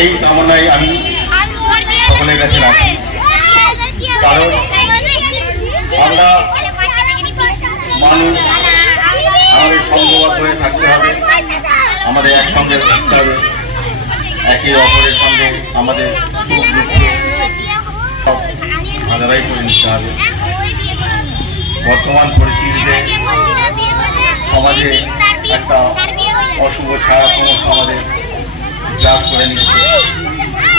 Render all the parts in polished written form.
এই কামনায় আমি সকলের কাছে রাখি। কারণ আমরা মানুষ, আমাদের সংঘবদ্ধ হয়ে থাকতে হবে, আমাদের একসঙ্গে থাকতে হবে, একে অপরের সঙ্গে আমাদের সুখ দুঃখ সব ভাগাভাগি করে নিতে হবে। বর্তমান পরিস্থিতিতে সমাজে একটা অশুভ ছায়া ক্রমশ আমাদের গ্রাস করে নিচ্ছে,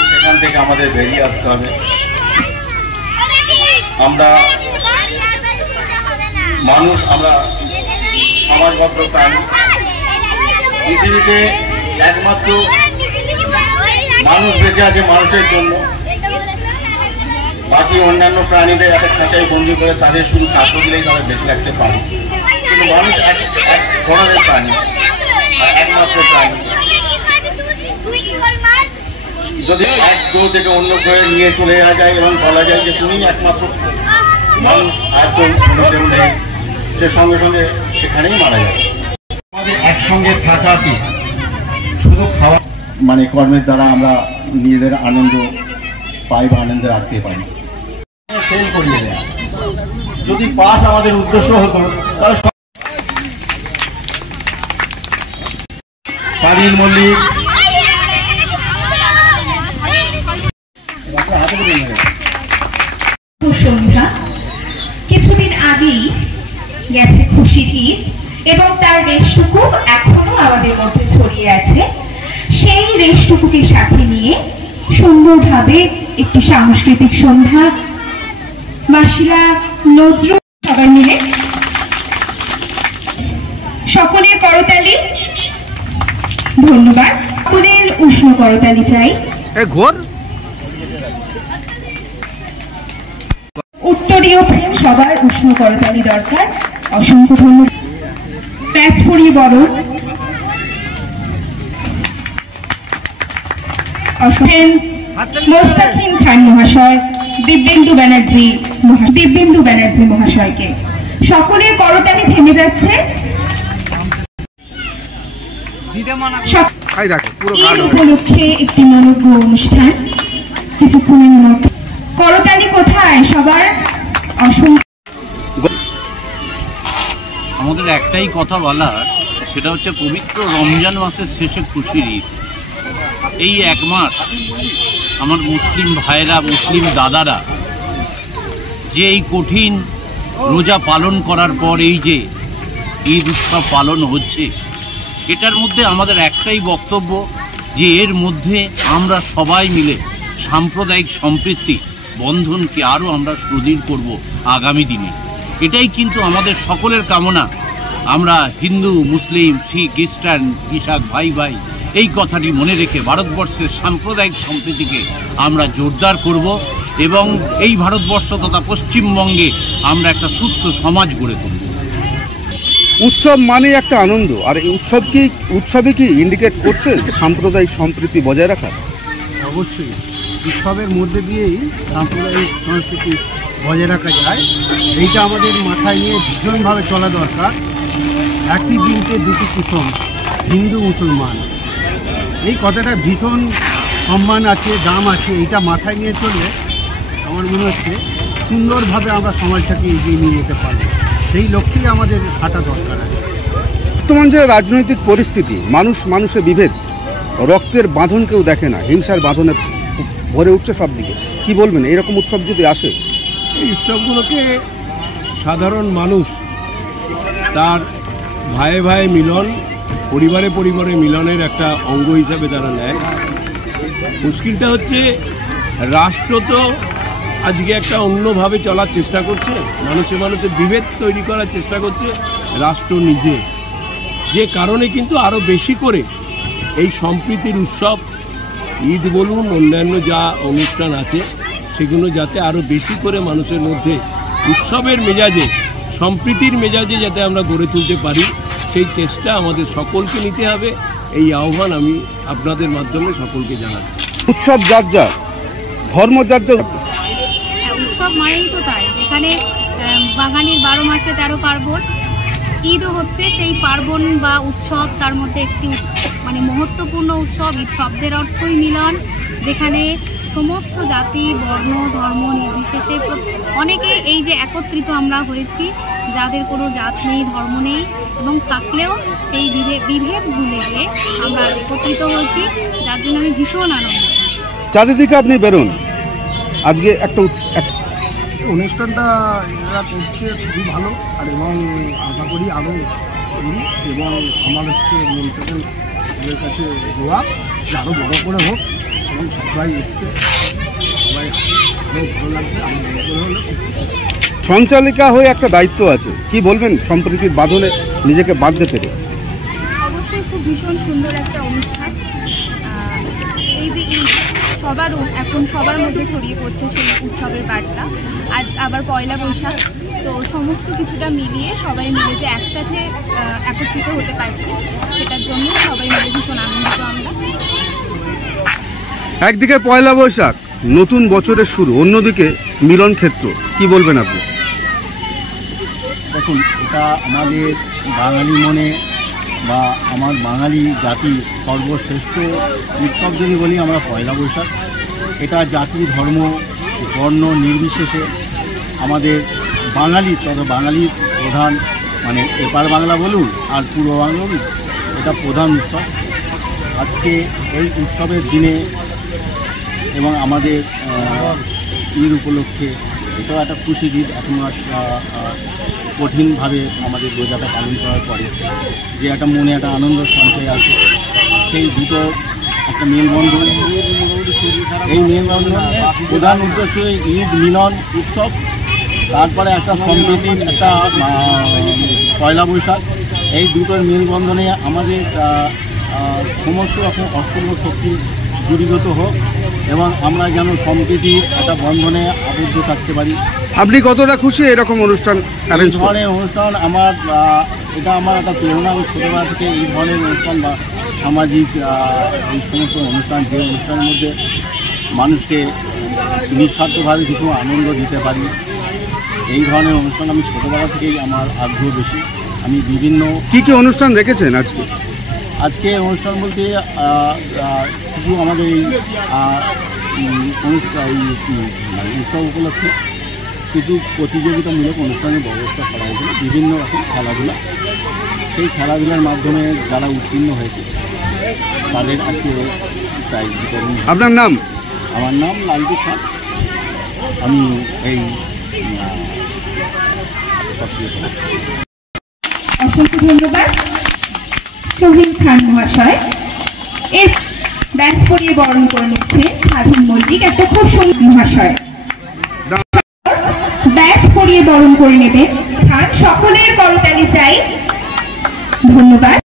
সেখান থেকে আমাদের বেরিয়ে আসতে হবে। আমরা মানুষ, আমরা সমাজবদ্ধ প্রাণী। পৃথিবীতে একমাত্র মানুষ বেঁচে আছে মানুষের জন্য। বাকি অন্যান্য প্রাণীদের একটা খাঁচায় বন্দি করে তাদের শুধু খাদ্য দিলেই তারা বেঁচে রাখতে পারে, কিন্তু মানুষ এক ধরনের প্রাণী, একমাত্র প্রাণী। যদি এক গ্রহ থেকে অন্য গ্রহে নিয়ে চলে যাওয়া যায় এবং বলা যায় যে তুমি একমাত্র মানুষ, আর তো কোনো কেউ নেই, সে সঙ্গে সঙ্গে সেখানেই মারা যায়। আমাদের একসঙ্গে থাকা কি শুধু খাওয়া মানে কর্মের দ্বারা আমরা নিজেদের আনন্দ পাই বা আনন্দে রাখতে পারি। ফেল করিয়ে দেয়, যদি পাস আমাদের উদ্দেশ্য হতো তাহলে পারিন মল্লিক সন্ধ্যা কিছুদিন আগেই গেছে খুশির ঈদ এবং তার রেশটুকু এখনো আমাদের মধ্যে ছড়িয়ে আছে। সেই রেশটুকুকে সাথে নিয়ে সুন্দরভাবে একটি সাংস্কৃতিক সন্ধ্যা মাসিরা নজরুল সবাই মিলে সকলের করতালি, ধন্যবাদ, সকলের উষ্ণ করতালি চাই। উত্তরীয় সবার উষ্ণ করতালি দরকার। অসংখ্য ধন্যবাদ। প্যাচ পরিয়ে বরণ মোস্তাকিম খান মহাশয়, দিব্যেন্দু ব্যানার্জি মহাশয়কে। সকলের করতালি থেমে যাচ্ছে। ঈদ উপলক্ষে একটি মনোজ্ঞ অনুষ্ঠান কিছুক্ষণের মধ্যে। করতালি কোথায় সবার? অসংখ্য। আমাদের একটাই কথা বলার, সেটা হচ্ছে পবিত্র রমজান মাসের শেষে খুশির ঈদ। এই এক মাস আমার মুসলিম ভাইরা, মুসলিম দাদারা যে এই কঠিন রোজা পালন করার পর এই যে ঈদ উৎসব পালন হচ্ছে, এটার মধ্যে আমাদের একটাই বক্তব্য যে এর মধ্যে আমরা সবাই মিলে সাম্প্রদায়িক সম্প্রীতি বন্ধনকে আরও আমরা সুদৃঢ় করব আগামী দিনে। এটাই কিন্তু আমাদের সকলের কামনা। আমরা হিন্দু, মুসলিম, শিখ, খ্রিস্টান, ইসাক ভাই ভাই এই কথাটি মনে রেখে ভারতবর্ষের সাম্প্রদায়িক সম্প্রীতিকে আমরা জোরদার করব এবং এই ভারতবর্ষ তথা পশ্চিমবঙ্গে আমরা একটা সুস্থ সমাজ গড়ে তুলব। উৎসব মানে একটা আনন্দ, আর এই উৎসবে কি ইন্ডিকেট করছে সাম্প্রদায়িক সম্প্রীতি বজায় রাখা? অবশ্যই উৎসবের মধ্যে দিয়েই সাম্প্রদায়িক সংস্কৃতি বজায় রাখা যায়। এইটা আমাদের মাথায় নিয়ে ভীষণভাবে চলা দরকার। একই দিনকে দুটি কুসুম, হিন্দু মুসলমান, এই কথাটা ভীষণ সম্মান আছে, দাম আছে। এইটা মাথায় নিয়ে চললে আমার মনে হচ্ছে সুন্দরভাবে আমরা সমাজটাকে এগিয়ে নিয়ে যেতে পারবো। সেই লক্ষ্যেই আমাদের হাঁটা দরকার আছে। বর্তমান যে রাজনৈতিক পরিস্থিতি, মানুষে বিভেদ, রক্তের বাঁধন কেউ দেখে না, হিংসার বাঁধনে ভরে উঠছে সব দিকে। কি বলবেন এরকম উৎসব যদি আসে? এই উৎসবগুলোকে সাধারণ মানুষ তার ভাই ভাই মিলন, পরিবারে পরিবারে মিলনের একটা অঙ্গ হিসাবে তারা নেয়। মুশকিলটা হচ্ছে রাষ্ট্র তো আজকে একটা অন্যভাবে চলার চেষ্টা করছে, মানুষে বিভেদ তৈরি করার চেষ্টা করছে রাষ্ট্র নিজে, যে কারণে কিন্তু আরও বেশি করে এই সম্প্রীতির উৎসব, ঈদ বলুন, অন্যান্য যা অনুষ্ঠান আছে, সেগুলো যাতে আরও বেশি করে মানুষের মধ্যে উৎসবের মেজাজে, সম্প্রীতির মেজাজে যাতে আমরা গড়ে তুলতে পারি, সেই চেষ্টা আমাদের সকলকে নিতে হবে। এই আহ্বান আমি আপনাদের মাধ্যমে সকলকে জানাই। উৎসব যার যা, ধর্ম যার যা। উৎসব মানেই তো তাই, যেখানে বাঙালির 12 মাসে 13 পার্বণ, ঈদও হচ্ছে সেই পার্বণ বা উৎসব, তার মধ্যে একটি মানে মহত্বপূর্ণ উৎসব। ঈদ শব্দের অর্থই মিলন, যেখানে সমস্ত জাতি বর্ণ ধর্ম নির্বিশেষে অনেকে এই যে একত্রিত আমরা হয়েছি, যাদের কোনো জাত নেই ধর্ম নেই, এবং থাকলেও সেই বিভেদ ভুলে গিয়ে আমরা একত্রিত হয়েছি, যার জন্য আমি ভীষণ আনন্দ। চারিদিকে আপনি বেরোন, আজকে একটা অনুষ্ঠানটা এরা করছে খুবই ভালো, আর এবং আশা করি আরও এবং আমার হচ্ছে মন্ত্রীদের কাছে দোয়া যে আরও বড় করে হোক, এবং সবাই এসছে, সবাই আরও ভালো লাগবে। আমি বড় করে হলে সঞ্চালিকা হয়ে একটা দায়িত্ব আছে, কি বলবেন সম্প্রীতির বাঁধনে নিজেকে বাঁধতে পেরে? অবশ্যই খুব ভীষণ সুন্দর একটা অনুষ্ঠান। এই যে ঈদ এখন সবার মধ্যে ছড়িয়ে পড়ছে সেই উৎসবের বার্তা। আজ আবার পয়লা বৈশাখ, তো সমস্ত কিছুটা মিলিয়ে সবাই মিলে যে একসাথে একত্রিত হতে পারছি, সেটার জন্য সবাই মিলে ভীষণ আনন্দিত আমরা। একদিকে পয়লা বৈশাখ, নতুন বছরের শুরু, অন্যদিকে মিলন ক্ষেত্র, কি বলবেন আপনি? দেখুন, এটা আমাদের বাঙালি মনে বা আমার বাঙালি জাতির সর্বশ্রেষ্ঠ উৎসব যদি বলি আমরা পয়লা বৈশাখ। এটা জাতি ধর্ম বর্ণ নির্বিশেষে আমাদের বাঙালি, তবে বাঙালির প্রধান মানে এপার বাংলা বলুন আর পূর্ব বাংলা বলুন, এটা প্রধান উৎসব। আজকে এই উৎসবের দিনে এবং আমাদের ঈদ উপলক্ষে এটাও একটা খুশির ঈদ। এখন কঠিনভাবে আমাদের রোজাটা পালন করার পরে যে একটা মনে একটা আনন্দ সঞ্চয় আছে, সেই দুটো একটা মেলবন্ধন। এই মেলবন্ধনের প্রধান উদ্দেশ্য ঈদ মিলন উৎসব, তারপরে একটা সম্প্রীতির একটা পয়লা বৈশাখ। এই দুটোর মেলবন্ধনে আমাদের সমস্ত রকম অশুভ শক্তি দূরীভূত হোক এবং আমরা যেন সম্প্রীতির একটা বন্ধনে আবদ্ধ থাকতে পারি। আপনি কতটা খুশি এরকম অনুষ্ঠান অ্যারেঞ্জ করে? ধরনের অনুষ্ঠান এটা আমার একটা প্রেরণা। আমি ছোটোবেলা থেকে এই ধরনের অনুষ্ঠান বা সামাজিক এই সমস্ত অনুষ্ঠান, যে অনুষ্ঠানের মধ্যে মানুষকে নিঃস্বার্থভাবে কিছু আনন্দ দিতে পারি, এই ধরনের অনুষ্ঠান আমি ছোটোবেলা থেকেই আমার আগ্রহ বেশি। আমি বিভিন্ন কি অনুষ্ঠান রেখেছেন আজকে অনুষ্ঠান বলতে কিছু আমাদের এই উৎসব উপলক্ষে কিছু প্রতিযোগিতামূলক অনুষ্ঠানের ব্যবস্থা করা হয়েছিল, বিভিন্ন রকম খেলাধুলা। সেই খেলাধুলার মাধ্যমে যারা উত্তীর্ণ হয়েছে তাদের আজকে প্রাইজ বিতরণ। আপনার নাম? আমার নাম লালটু খান। আমি এই অসংখ্য ধন্যবাদ সোহিল খান মহাশয়। এর ব্যাচ পরিয়ে বরণ করে নিচ্ছে স্বাধীন মল্লিক, একটা খুব সুন্দর মহাশয়। ব্যাচ পরিয়ে বরণ করে নেবেন খান, সকলের করতালি চাই, ধন্যবাদ।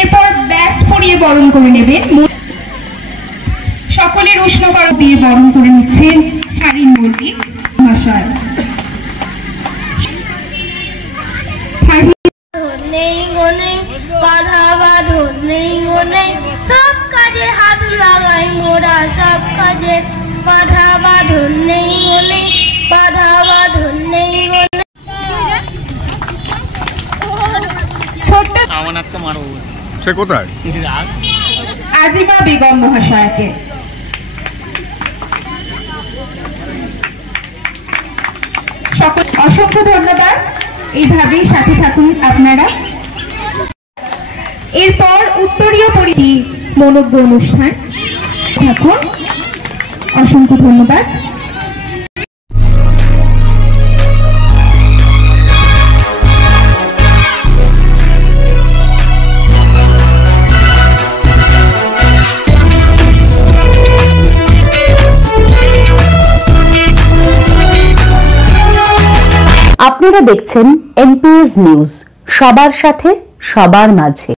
এরপর ব্যাচ পরিয়ে বরণ করে নেবেন, সকলের উষ্ণ কর দিয়ে বরণ করে নিচ্ছেন স্বাধীন মল্লিক মহাশয়। সব কাজে হাত লাগাই মোরা, সব কাজে বাধা বাঁধন নেই বলে, বাধা বাঁধন নেই বলে। আমার একটা মারো, সে কোথায়? আজিমা বেগম মহাশয়কে। সকল অসংখ্য ধন্যবাদ, এইভাবেই সাথে থাকুন আপনারা। এরপর উত্তরীয় পরিধি মনোজ্ঞ অনুষ্ঠান থাকুন, অসংখ্য ধন্যবাদ। আপনারা দেখছেন এনপিএস নিউজ, সবার সাথে সবার মাঝে।